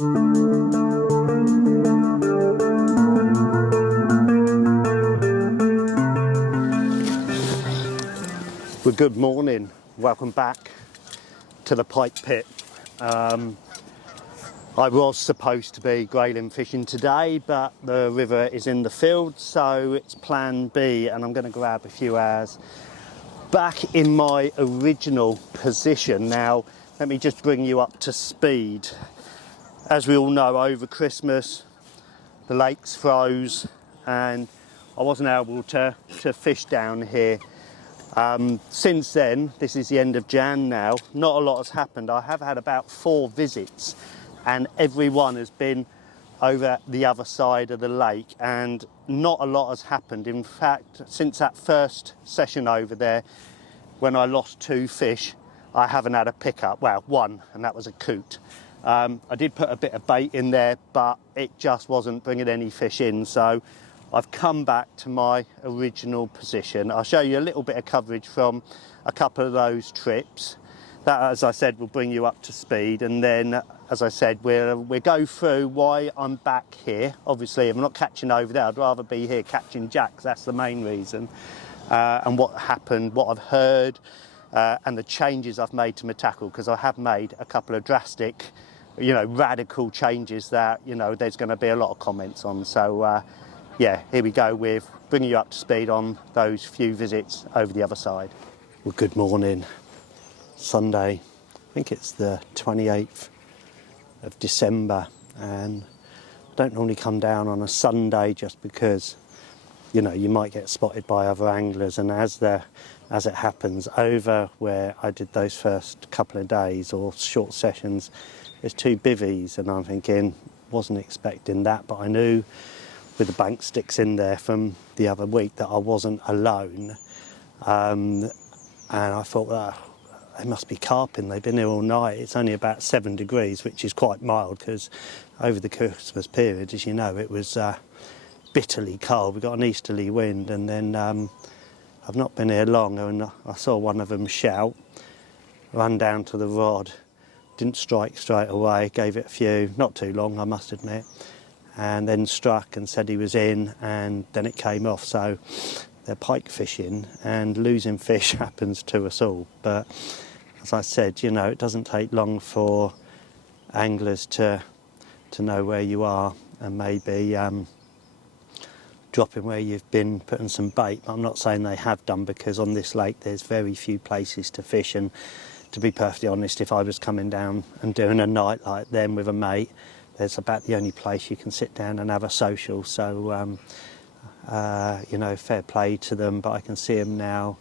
Well, good morning. Welcome back to the pike pit. I was supposed to be grayling fishing today, but the river is in the field, so it's plan B, and I'm going to grab a few hours back in my original position. Now, let me just bring you up to speed. As we all know, over Christmas, the lakes froze, and I wasn't able to fish down here. Since then, this is the end of Jan now, not a lot has happened. I have had about 4 visits, and every one has been over the other side of the lake, and not a lot has happened. In fact, since that first session over there, when I lost 2 fish, I haven't had a pickup. Well, 1, and that was a coot. I did put a bit of bait in there, but it just wasn't bringing any fish in, so I've come back to my original position. I'll show you a little bit of coverage from a couple of those trips. That, as I said, will bring you up to speed, and then, as I said, we'll go through why I'm back here. Obviously, I'm not catching over there. I'd rather be here catching jacks. That's the main reason. And what happened, what I've heard, and the changes I've made to my tackle, because I have made a couple of drastic, radical changes that, there's going to be a lot of comments on. So, yeah, here we go with bringing you up to speed on those few visits over the other side. Well, good morning. Sunday, I think it's the 28th of December, and I don't normally come down on a Sunday just because, you might get spotted by other anglers, and as it happens, over where I did those first couple of days or short sessions, there's 2 bivvies, and I'm thinking, wasn't expecting that, but I knew with the bank sticks in there from the other week that I wasn't alone, and I thought, they must be carping. They've been here all night. It's only about 7 degrees, which is quite mild, because over the Christmas period, as you know, it was bitterly cold. We got an easterly wind, and then I've not been here long, and I saw one of them shout, run down to the rod, didn't strike straight away, gave it a few, not too long, I must admit, and then struck and said he was in, and then it came off. So they're pike fishing, and losing fish happens to us all. But as I said, it doesn't take long for anglers to know where you are, and maybe dropping where you've been, putting some bait. I'm not saying they have done, because on this lake there's very few places to fish, and to be perfectly honest, if I was coming down and doing a night like them with a mate, there's about the only place you can sit down and have a social. So fair play to them, but I can see them now,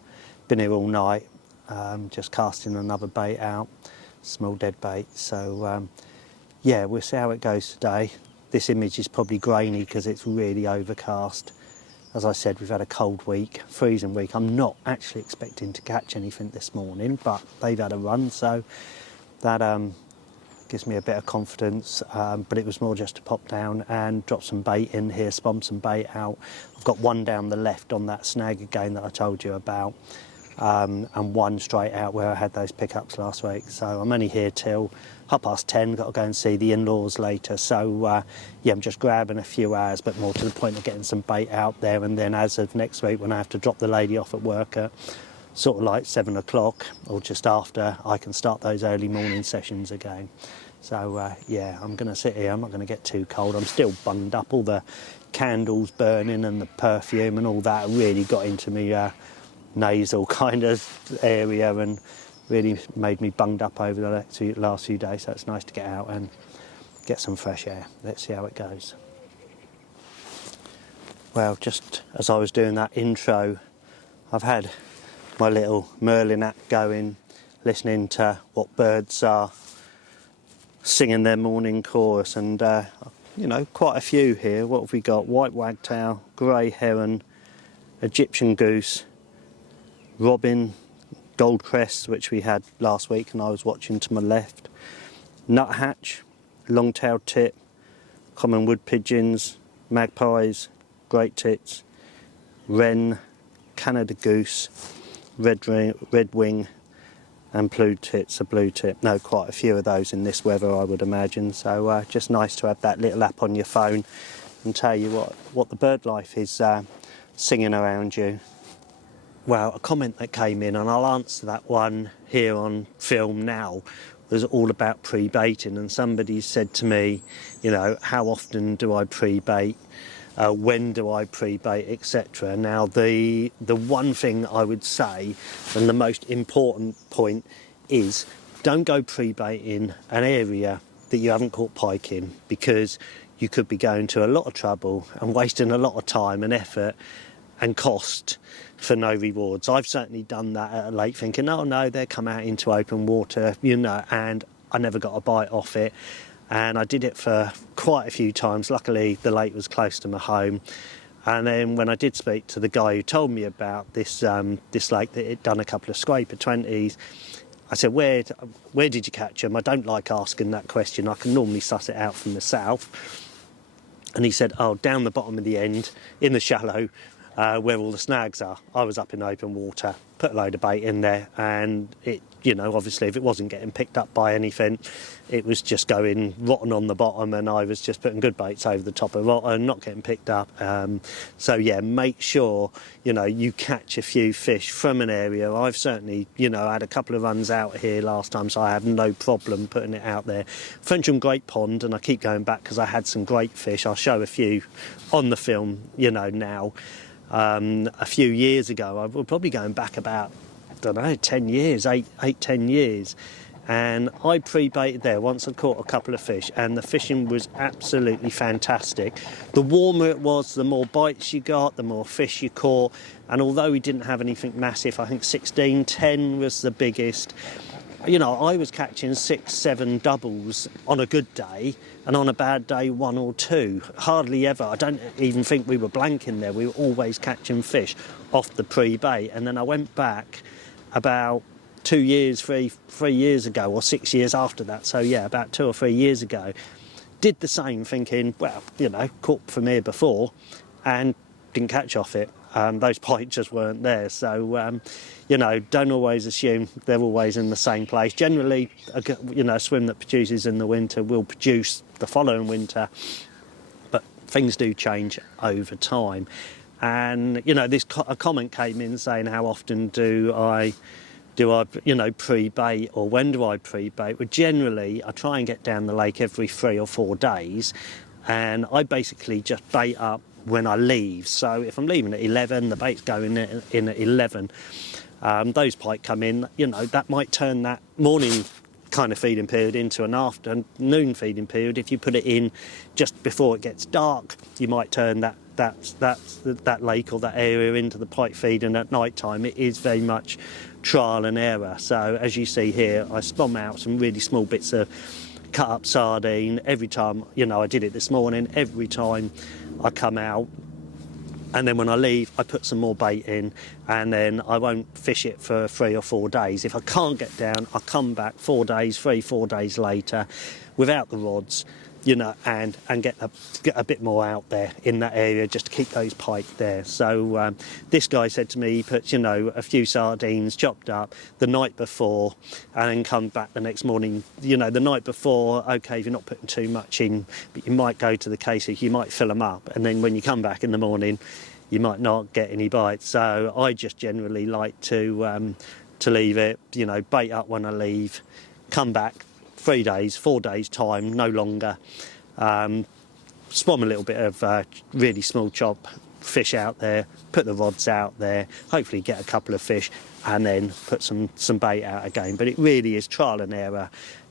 been here all night, just casting another bait out, small dead bait. So yeah, we'll see how it goes today. This image is probably grainy because it's really overcast. As I said, we've had a cold week, freezing week. I'm not actually expecting to catch anything this morning, but they've had a run, so that gives me a bit of confidence, but it was more just to pop down and drop some bait in here, spom some bait out. I've got one down the left on that snag again that I told you about, and one straight out where I had those pickups last week. So I'm only here till 10:30, got to go and see the in-laws later. So yeah, I'm just grabbing a few hours, but more to the point of getting some bait out there, and then as of next week, when I have to drop the lady off at work at sort of like 7 o'clock or just after, I can start those early morning sessions again. So yeah, I'm going to sit here. I'm not going to get too cold. I'm still bunged up. All the candles burning and the perfume and all that really got into me nasal kind of area and really made me bunged up over the last few days. So it's nice to get out and get some fresh air. Let's see how it goes. Well, just as I was doing that intro, I've had my little Merlin app going, listening to what birds are singing their morning chorus, and quite a few here. What have we got? White wagtail, grey heron, Egyptian goose, robin, goldcrest, which we had last week and I was watching to my left, nuthatch, long-tailed tit, common wood pigeons, magpies, great tits, wren, Canada goose, red wing, and blue tits are blue tip. No, quite a few of those in this weather, I would imagine. So just nice to have that little app on your phone and tell you what the bird life is singing around you. Well, a comment that came in, and I'll answer that one here on film now, was all about pre-baiting. And somebody said to me, you know, how often do I pre-bait? When do I pre-bait, etc. Now, the one thing I would say, and the most important point, is don't go pre-baiting an area that you haven't caught pike in, because you could be going to a lot of trouble and wasting a lot of time and effort and cost for no rewards. I've certainly done that at a lake, thinking, oh no, they'll come out into open water, you know, and I never got a bite off it. And I did it for quite a few times. Luckily, the lake was close to my home. And then when I did speak to the guy who told me about this this lake that had done a couple of scraper 20s, I said, where did you catch them? I don't like asking that question. I can normally suss it out from the south. And he said, oh, down the bottom of the end, in the shallow, where all the snags are. I was up in open water, put a load of bait in there, and it, you know, obviously if it wasn't getting picked up by anything, it was just going rotten on the bottom, and I was just putting good baits over the top of rotten, not getting picked up. So yeah, make sure, you know, you catch a few fish from an area. I've certainly, you know, had a couple of runs out here last time, so I have no problem putting it out there. Frensham Great Pond, and I keep going back because I had some great fish. I'll show a few on the film, you know, now. A few years ago, I was probably going back about, I don't know, 10 years, 10 years. And I pre-baited there once. I caught a couple of fish, and the fishing was absolutely fantastic. The warmer it was, the more bites you got, the more fish you caught. And although we didn't have anything massive, I think 16, 10 was the biggest. You know, I was catching 6, 7 doubles on a good day, and on a bad day, 1 or 2. Hardly ever. I don't even think we were blanking there. We were always catching fish off the pre-bait. And then I went back about 2 years, 3 years ago, or 6 years after that. So yeah, about 2 or 3 years ago, did the same, thinking, well, you know, caught from here before, and didn't catch off it. Those bites just weren't there. So, you know, don't always assume they're always in the same place. Generally, you know, a swim that produces in the winter will produce the following winter, but things do change over time. And, you know, a comment came in saying, how often do I, you know, pre-bait, or when do I pre-bait? Well, generally, I try and get down the lake every 3 or 4 days, and I basically just bait up when I leave. So if I'm leaving at 11, the bait's going in at 11. Those pike come in, you know, that might turn that morning kind of feeding period into an afternoon feeding period. If you put it in just before it gets dark, you might turn that lake or that area into the pike feeding at night time. It is very much trial and error. So as you see here, I spun out some really small bits of cut up sardine every time. You know, I did it this morning. Every time I come out, and then when I leave, I put some more bait in, and then I won't fish it for 3 or 4 days. If I can't get down, I'll come back 4 days, 4 days later without the rods, you know, and get a bit more out there in that area just to keep those pike there. So this guy said to me he puts, you know, a few sardines chopped up the night before, and then come back the next morning. You know, the night before, okay, if you're not putting too much in, but you might go to the cases, you might fill them up, and then when you come back in the morning, you might not get any bites. So I just generally like to leave it, you know, bait up when I leave, come back 3 days, 4 days time, no longer. Spawn a little bit of really small chop fish out there, put the rods out there, hopefully get a couple of fish, and then put some bait out again. But it really is trial and error,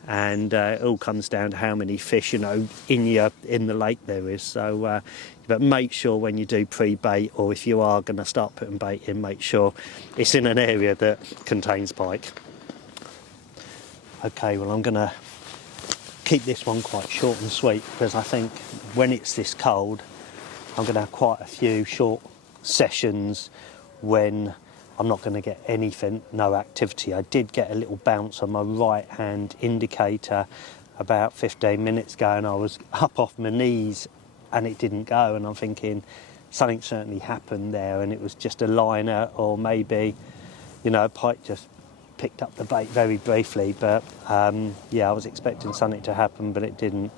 and it all comes down to how many fish, you know, in the lake there is. So but make sure when you do pre-bait, or if you are going to start putting bait in, make sure it's in an area that contains pike. Okay, well, I'm going to keep this one quite short and sweet, because I think when it's this cold, I'm going to have quite a few short sessions when I'm not going to get anything, no activity. I did get a little bounce on my right hand indicator about 15 minutes ago, and I was up off my knees and it didn't go, and I'm thinking something certainly happened there, and it was just a liner, or maybe, you know, a pike just picked up the bait very briefly, but yeah, I was expecting something to happen, but it didn't.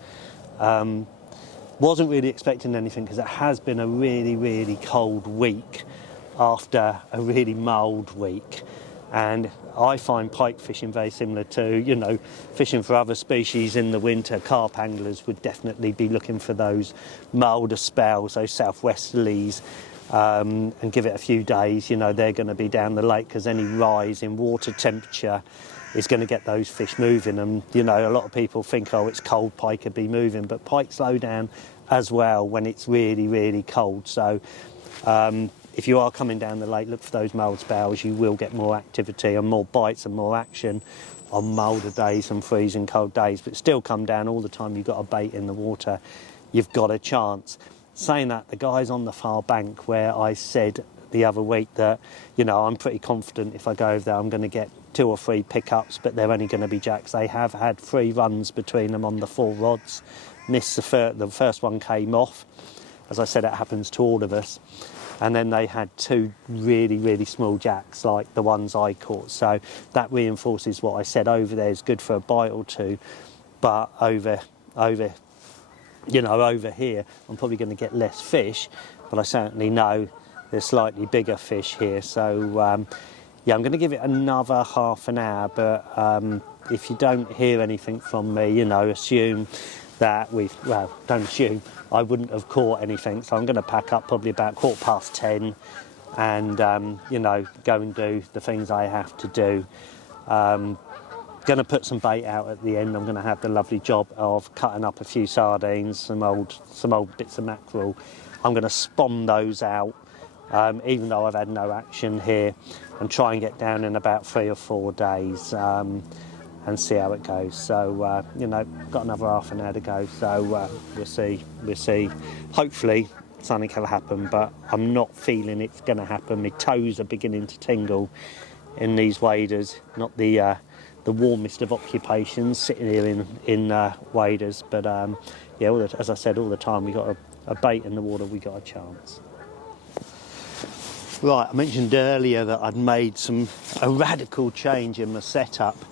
Wasn't really expecting anything because it has been a really, really cold week after a really mild week. And I find pike fishing very similar to, you know, fishing for other species in the winter. Carp anglers would definitely be looking for those milder spells, those southwesterlies, and give it a few days. You know, they're going to be down the lake because any rise in water temperature is going to get those fish moving. And, you know, a lot of people think, oh, it's cold, pike could be moving, but pike slow down as well when it's really, really cold. So if you are coming down the lake, look for those mild spells. You will get more activity and more bites and more action on milder days and freezing cold days. But still come down all the time. You've got a bait in the water. You've got a chance. Saying that, the guys on the far bank where I said the other week that, you know, I'm pretty confident if I go over there I'm going to get 2 or 3 pickups, but they're only going to be jacks. They have had 3 runs between them on the 4 rods. Missed the first one came off. As I said, it happens to all of us. And then they had 2 really, really small jacks like the ones I caught. So that reinforces what I said. Over there is good for a bite or 2, but over here I'm probably going to get less fish, but I certainly know there's slightly bigger fish here. So yeah, I'm going to give it another half an hour, but if you don't hear anything from me, you know, assume that don't assume I wouldn't have caught anything. So I'm going to pack up probably about 10:15 and, you know, go and do the things I have to do. Going to put some bait out at the end. I'm going to have the lovely job of cutting up a few sardines, some old bits of mackerel. I'm going to spawn those out, even though I've had no action here, and try and get down in about 3 or 4 days. And see how it goes. So, you know, got another half an hour to go. So we'll see. Hopefully something will happen, but I'm not feeling it's going to happen. My toes are beginning to tingle in these waders. Not the warmest of occupations, sitting here in waders. But yeah, as I said, all the time we got a bait in the water, we got a chance. Right, I mentioned earlier that I'd made a radical change in my setup.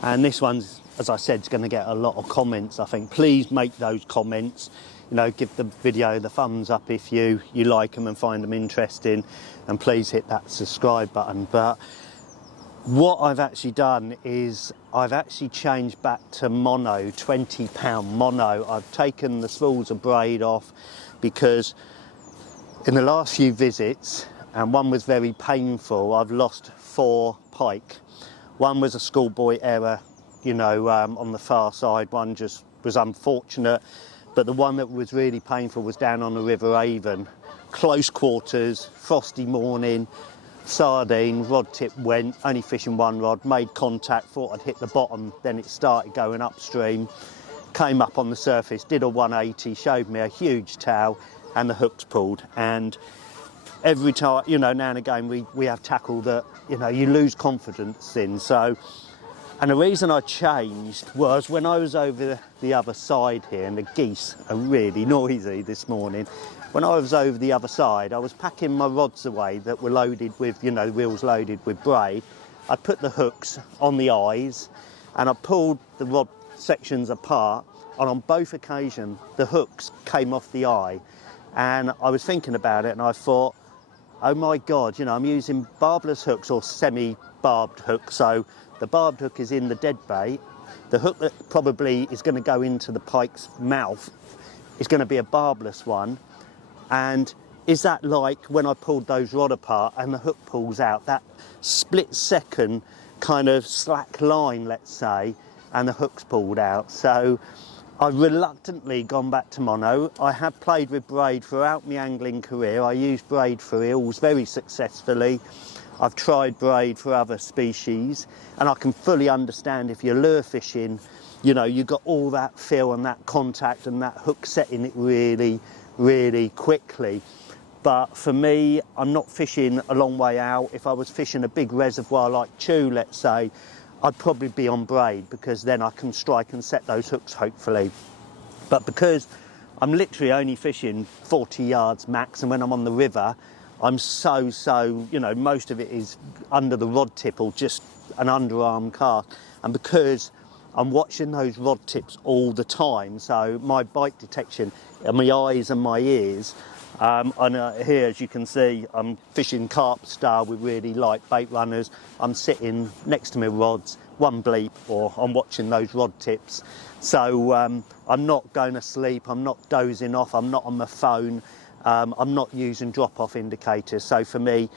And this one's, as I said, is going to get a lot of comments, I think. Please make those comments. You know, give the video the thumbs up if you like them and find them interesting. And please hit that subscribe button. But what I've actually done is I've actually changed back to mono, 20-pound mono. I've taken the spools of braid off because in the last few visits, and one was very painful, I've lost 4 pike. One was a schoolboy error, you know, on the far side. One just was unfortunate. But the one that was really painful was down on the River Avon. Close quarters, frosty morning, sardine, rod tip went, only fishing 1 rod, made contact, thought I'd hit the bottom, then it started going upstream. Came up on the surface, did a 180, showed me a huge tail, and the hooks pulled. And every time, you know, now and again we have tackle that, you know, you lose confidence in. So, and the reason I changed was when I was over the other side here, and the geese are really noisy this morning. When I was over the other side, I was packing my rods away that were loaded with, you know, the reels loaded with braid. I put the hooks on the eyes and I pulled the rod sections apart, and on both occasions the hooks came off the eye. And I was thinking about it and I thought, oh my God, you know, I'm using barbless hooks or semi-barbed hooks. So the barbed hook is in the dead bait. The hook that probably is going to go into the pike's mouth is going to be a barbless one. And is that like when I pulled those rod apart and the hook pulls out, that split second kind of slack line, let's say, and the hook's pulled out? So I've reluctantly gone back to mono. I have played with braid throughout my angling career. I used braid for eels very successfully. I've tried braid for other species, and I can fully understand if you're lure fishing, you know, you've got all that feel and that contact and that hook setting it really, really quickly. But for me, I'm not fishing a long way out. If I was fishing a big reservoir like Chew, let's say, I'd probably be on braid because then I can strike and set those hooks, hopefully. But because I'm literally only fishing 40 yards max, and when I'm on the river, I'm so, you know, most of it is under the rod tip or just an underarm cast, and because I'm watching those rod tips all the time, so my bite detection, my eyes and my ears, and here, as you can see, I'm fishing carp style with really light bait runners. I'm sitting next to my rods, one bleep, or I'm watching those rod tips. So I'm not going to sleep, I'm not dozing off, I'm not on my phone, I'm not using drop-off indicators. So for me,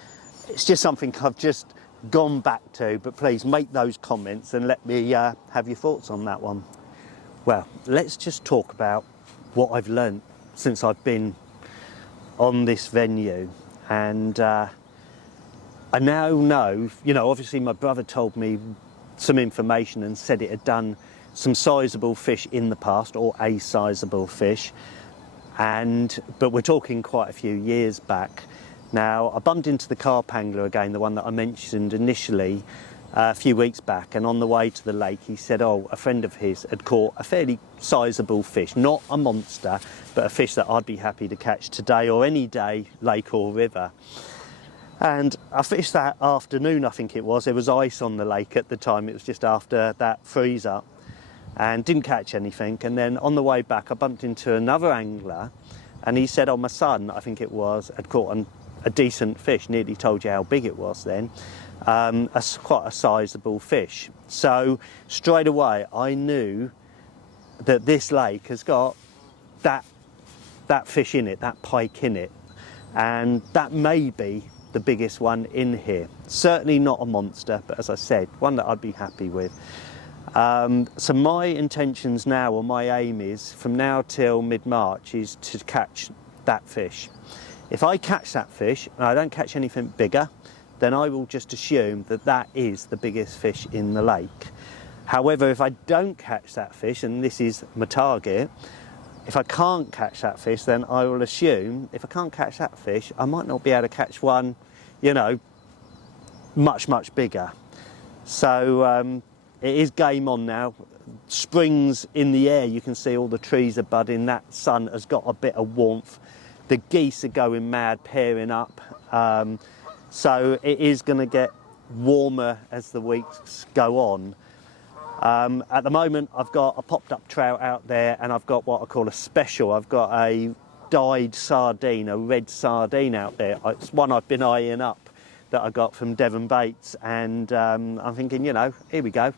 it's just something I've just gone back to, but please make those comments and let me have your thoughts on that one. Well, let's just talk about what I've learnt since I've been on this venue. And I now know, you know, obviously my brother told me some information and said it had done some sizable fish in the past, or a sizable fish, but we're talking quite a few years back. Now, I bumped into the carp angler again, the one that I mentioned initially a few weeks back, and on the way to the lake he said, oh, a friend of his had caught a fairly sizable fish, not a monster, but a fish that I'd be happy to catch today or any day, lake or river. And I fished that afternoon, I think it was. There was ice on the lake at the time, it was just after that freeze up, and didn't catch anything. And then on the way back I bumped into another angler, and he said, oh, my son, I think it was, had caught a decent fish, nearly told you how big it was then, quite a sizable fish. So straight away I knew that this lake has got that fish in it, that pike in it, and that may be the biggest one in here. Certainly not a monster, but as I said, one that I'd be happy with. So my intentions now, or my aim is, from now till mid-March, is to catch that fish. If I catch that fish and I don't catch anything bigger, then I will just assume that that is the biggest fish in the lake. However, if I don't catch that fish, and this is my target, if I can't catch that fish, then I will assume if I can't catch that fish, I might not be able to catch one, you know, much, much bigger. So it is game on now. Spring's in the air, you can see all the trees are budding, that sun has got a bit of warmth. The geese are going mad, pairing up. So it is going to get warmer as the weeks go on. At the moment I've got a popped up trout out there, and I've got what I call a special. I've got a dyed sardine, a red sardine out there. It's one I've been eyeing up that I got from Devon Baits, and I'm thinking, you know, here we go,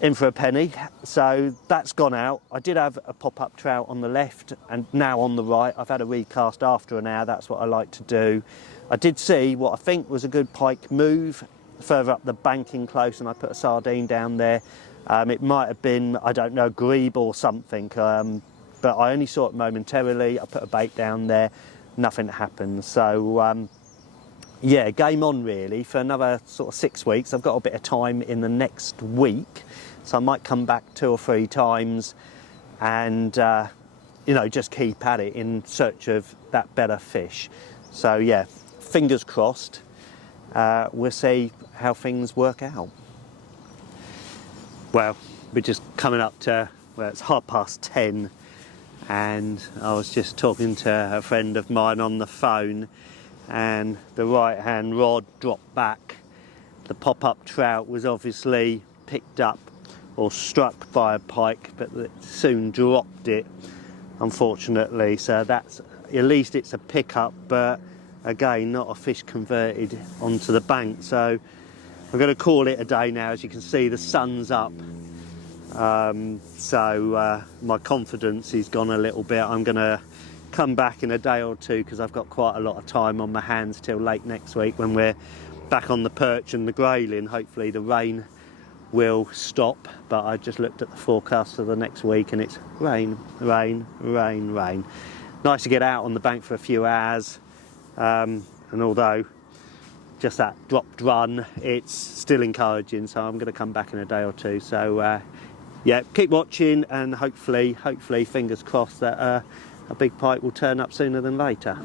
in for a penny. So that's gone out. I did have a pop-up trout on the left, and now on the right. I've had a recast after an hour, that's what I like to do. I did see what I think was a good pike move further up the banking close, and I put a sardine down there. It might have been, I don't know, grebe or something, but I only saw it momentarily. I put a bait down there, nothing happened. So yeah, game on really for another sort of 6 weeks. I've got a bit of time in the next week, so I might come back 2 or 3 times and you know, just keep at it in search of that better fish. So yeah, fingers crossed. We'll see how things work out. Well, we're just coming up to, well, it's 10:30, and I was just talking to a friend of mine on the phone, and the right hand rod dropped back. The pop-up trout was obviously picked up or struck by a pike, but it soon dropped it, unfortunately. So that's, at least it's a pickup, but again, not a fish converted onto the bank. So I'm going to call it a day now. As you can see, the sun's up, so my confidence is gone a little bit. I'm going to come back in a day or two, because I've got quite a lot of time on my hands till late next week when we're back on the perch and the grayling. Hopefully the rain will stop, but I just looked at the forecast for the next week and it's rain, rain, rain, rain. Nice to get out on the bank for a few hours, and although just that dropped run, it's still encouraging, so I'm going to come back in a day or two. So yeah, keep watching, and hopefully fingers crossed that a big pike will turn up sooner than later.